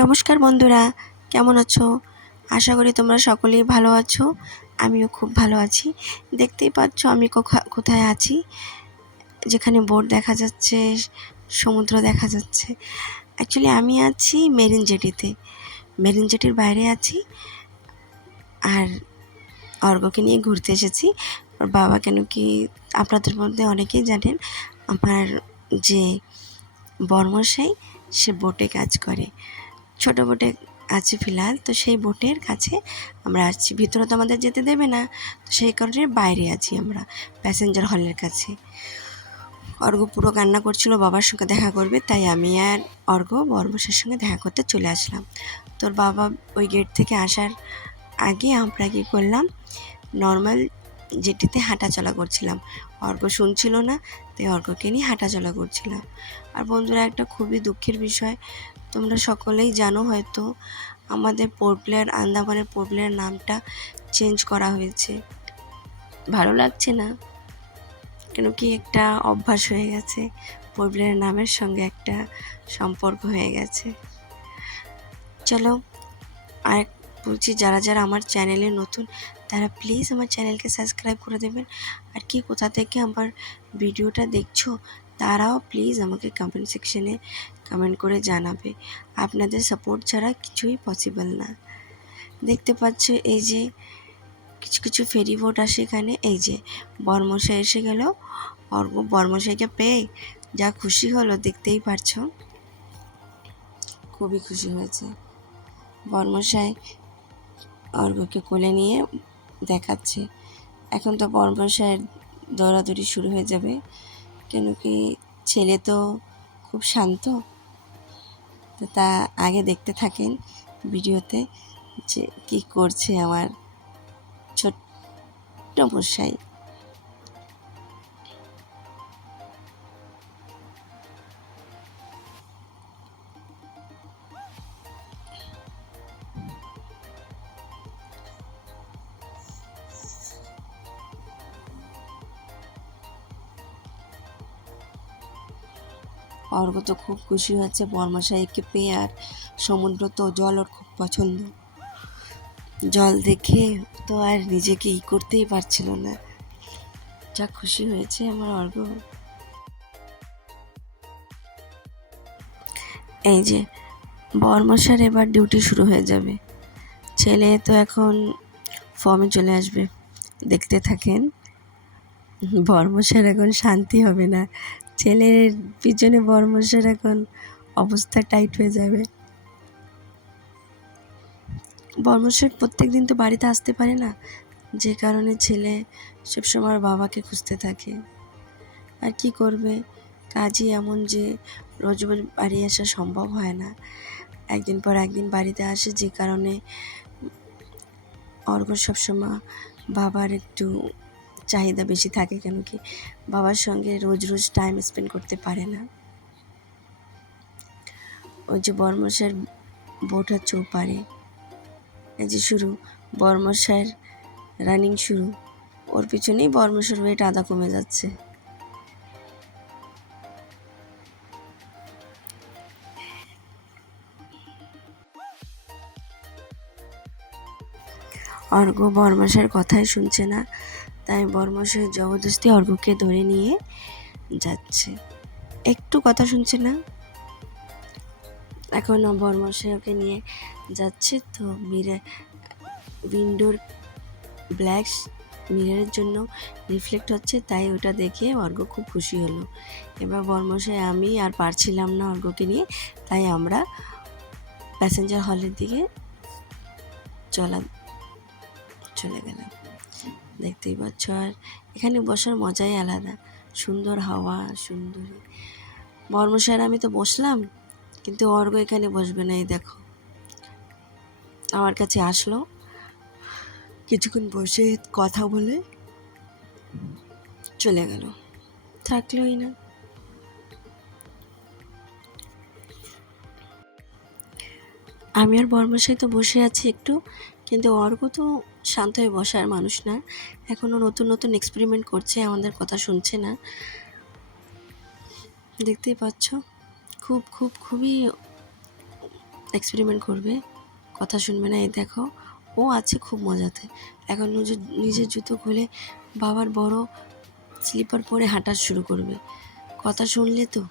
নমস্কার বন্ধুরা, কেমন আছো? আশা করি তোমরা সকলেই ভালো আছো, আমিও খুব ভালো আছি। দেখতেই পাচ্ছ আমি কোথায় আছি? যেখানে বোট দেখা যাচ্ছে, সমুদ্র দেখা যাচ্ছে। অ্যাকচুয়ালি আমি আছি মেরিন জেটিতে মেরিন জেটির বাইরে আছি আর অর্ঘকে নিয়ে ঘুরতে এসেছি। ওর বাবা কেন কি আপনাদের মধ্যে অনেকেই জানেন, আমার যে বর্মশাই সে বোটে কাজ করে। ছোট বোটে আছে ফিলহাল, তো সেই বোটের কাছে আমরা আসছি। ভিতরে তো আমাদের যেতে দেবে না, তো সেই কারণে বাইরে আছি আমরা প্যাসেঞ্জার হলের কাছে। অর্ঘ পুরো কান্না করছিল, বাবার সঙ্গে দেখা করবে, তাই আমি আর অর্ঘ বর্মসের সঙ্গে দেখা করতে চলে আসলাম। তোর বাবা ওই গেট থেকে আসার আগে আমরা কী করলাম নর্মাল যেটিতে হাঁটাচলা করছিলাম। অর্ঘ শুনছিল না, তাই অর্ঘকে নিয়ে হাঁটাচলা করছিলাম। আর বন্ধুরা, একটা খুবই দুঃখের বিষয় তোমরা সকলেই জানো হয়তো আমাদের পোর্ট প্লেয়ার আন্দামানের পোর্ট প্লেয়ার নামটা চেঞ্জ করা হয়েছে। ভালো লাগছে না? কেন কি একটা অভ্যাস হয়ে গেছে। পোর্ট প্লেয়ার নামের সঙ্গে একটা সম্পর্ক হয়ে গেছে। চলো, আর বলছি, যারা যারা আমার চ্যানেলে নতুন, তারা প্লিজ আমার চ্যানেলকে সাবস্ক্রাইব করে দেবেন। আর কি, কোথা থেকে আমার ভিডিওটা দেখছ, তারাও প্লিজ আমাকে কমেন্ট সেকশনে কমেন্ট করে জানাবে। আপনাদের সাপোর্ট ছাড়া কিছুই পসিবল না। দেখতে পাচ্ছ এই যে কিছু কিছু ফেরি বোট আসে এখানে। এই যে বর্মশাই এসে গেল। অর্ঘ বর্মশাইকে পেয়ে যা খুশি হলো দেখতেই পারছ। খুবই খুশি হয়েছে। বর্মশাই অর্ঘকে কোলে নিয়ে দেখাচ্ছে। এখন তো বর্মশাইয়ের দৌড়াদৌড়ি শুরু হয়ে যাবে। কেন কি ছেলে তো খুব শান্ত। তো তা আগে দেখতে থাকেন ভিডিওতে যে কী করছে আমার ছোট্ট মশাই। অর্ঘ তো খুব খুশি হচ্ছে বর্মশাইকে পেয়ে আর সমুদ্র তো জল ওর খুব পছন্দ। জল দেখে তো আর নিজেকে ই করতেই পারছিল না। যা খুশি হয়েছে আমার অর্ঘ এই যে, বর্মশার এবার ডিউটি শুরু হয়ে যাবে। ছেলে তো এখন ফর্মে চলে আসবে। দেখতে থাকেন। বর্মশার এখন শান্তি হবে না। ছেলের পিছনে বর্মশার এখন অবস্থা টাইট হয়ে যাবে। বর্মশার প্রত্যেক দিন তো বাড়িতে আসতে পারে না, যে কারণে ছেলে সবসময় বাবাকে খুঁজতে থাকে। আর কি করবে? কাজই এমন যে রোজ বাড়ি আসা সম্ভব হয় না। একদিন পর একদিন বাড়িতে আসে, যে কারণে অর্ঘ সবসময় বাবার একটু চাহিদা বেশি থাকে কেন কি বাবার সঙ্গে রোজ রোজ টাইম স্পেন্ড করতে পারে না। ওই যে বর্মশের হচ্ছে ওপারে এই যে শুরু, বর্মশের রানিং শুরু, ওর পিছনেই বর্মশের ওয়েট আদা কমে যাচ্ছে। অর্ঘ বর্মশের কথাই শুনছে না তাই বর্মশের জবরদস্তি অর্ঘকে ধরে নিয়ে যাচ্ছে। একটু কথা শুনছে না? এখন বর্মশাই ওকে নিয়ে যাচ্ছে তো মিরে, উইন্ডোর ব্ল্যাক মিররের জন্য রিফ্লেক্ট হচ্ছে তাই ওটা দেখে অর্ঘ খুব খুশি হলো। এবার বর্মশাই আমি আর পারছিলাম না অর্ঘকে নিয়ে, তাই আমরা প্যাসেঞ্জার হলের দিকে চলা, চলে গেলাম। দেখতেই পাচ্ছ। আর এখানে বসার মজাই আলাদা। সুন্দর হাওয়া, সুন্দর। বর্মশার আমি তো বসলাম, কিন্তু অর্ঘ এখানে বসবে না, এই দেখো। আমার কাছে আসলো। কিছুক্ষণ বসে কথা বলে চলে গেল। থাকলোই না। আমি আর বর্মশাই তো বসে আছি একটু, কিন্তু অর্ঘ তো শান্ত হয়ে বসার মানুষ না। এখনও নতুন নতুন এক্সপেরিমেন্ট করছে, আমাদের কথা শুনছে না। দেখতেই পাচ্ছ, খুব খুব খুবই এক্সপেরিমেন্ট করবে, কথা শুনবে না। এই দেখো, ও আছে খুব মজাতে। এখন নিজের নিজের জুতো খুলে বাবার বড় স্লিপার পরে হাঁটা শুরু করবে। কথা শুনলে তো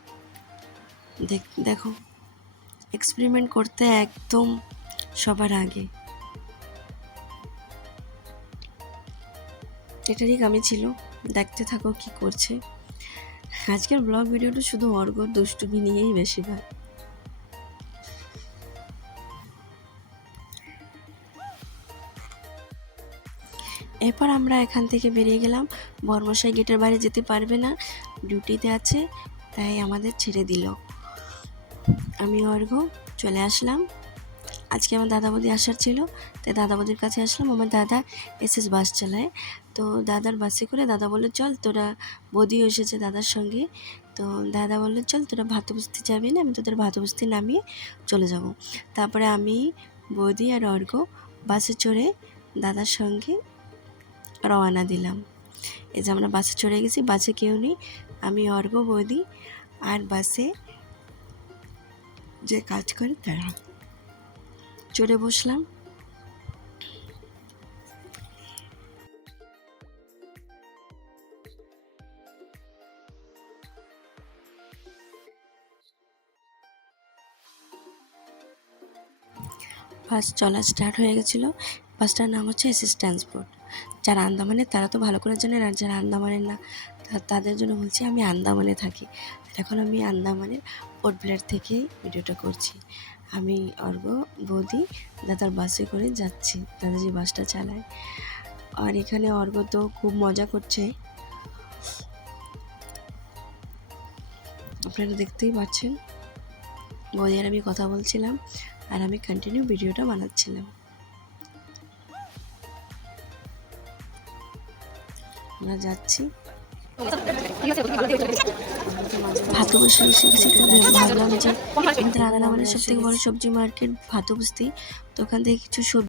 দেখ, দেখো। এক্সপেরিমেন্ট করতে একদম সবার আগে। এটা ঠিক আমি ছিল, দেখতে থাকো কি করছে। আজকের ব্লগ ভিডিওটা শুধু অর্ঘ দুষ্টুমি নিয়েই বেশিরভাগ। এরপর আমরা এখান থেকে বেরিয়ে গেলাম। বর্মশাই গেটের বাইরে যেতে পারবে না ডিউটিতে আছে, তাই আমাদের ছেড়ে দিল। আমি অর্ঘ চলে আসলাম। আজকে আমার দাদা বৌদি আসার ছিল, তাই দাদা বৌদির কাছে আসলাম। আমার দাদা এসএস বাস চালায়। তো দাদার বাসে করে দাদা বলল, চল তোরা বৌদিও এসেছে দাদার সঙ্গে। তো দাদা বলল, চল তোরা ভাত বসতে যাবি না? আমি তোদের ভাত বসতে নামিয়ে চলে যাব। তারপরে আমি, বৌদি আর অর্ঘ বাসে চড়ে দাদার সঙ্গে রওনা দিলাম। এই যে আমরা বাসে চড়ে গেছি, বাসে কেউ নেই। আমি অর্ঘ বৌদি আর বাসে যে কাজ করে তারা। চড়ে বসলাম। বাস চলা স্টার্ট হয়ে গেছিল। বাসটার নাম হচ্ছে এসএস ট্রান্সপোর্ট যারা আন্দামানের, তারা তো ভালো করে জানেন আর যারা আন্দামানের না তাদের জন্য বলছি আমি আন্দামানে থাকি। এখন আমি আন্দামানের পোর্ট ব্লেয়ার থেকে ভিডিওটা করছি। আমি অর্ঘ, বৌদি, দাদার বাসে করে যাচ্ছি দাদা যে বাসটা চালায়। আর এখানে অর্ঘ তো খুব মজা করছে। আপনারা দেখতেই পাচ্ছেন। বৌদি আর আমি কথা বলছিলাম, আর আমি কন্টিনিউ ভিডিওটা বানাচ্ছিলাম। আমরা যাচ্ছি। ভাতু বসে এসে গেছি। ভাবলাম যে আমাদের মানে সব থেকে বড় সবজি মার্কেট ভাতু বস্তি তো ওখান থেকে কিছু সবজি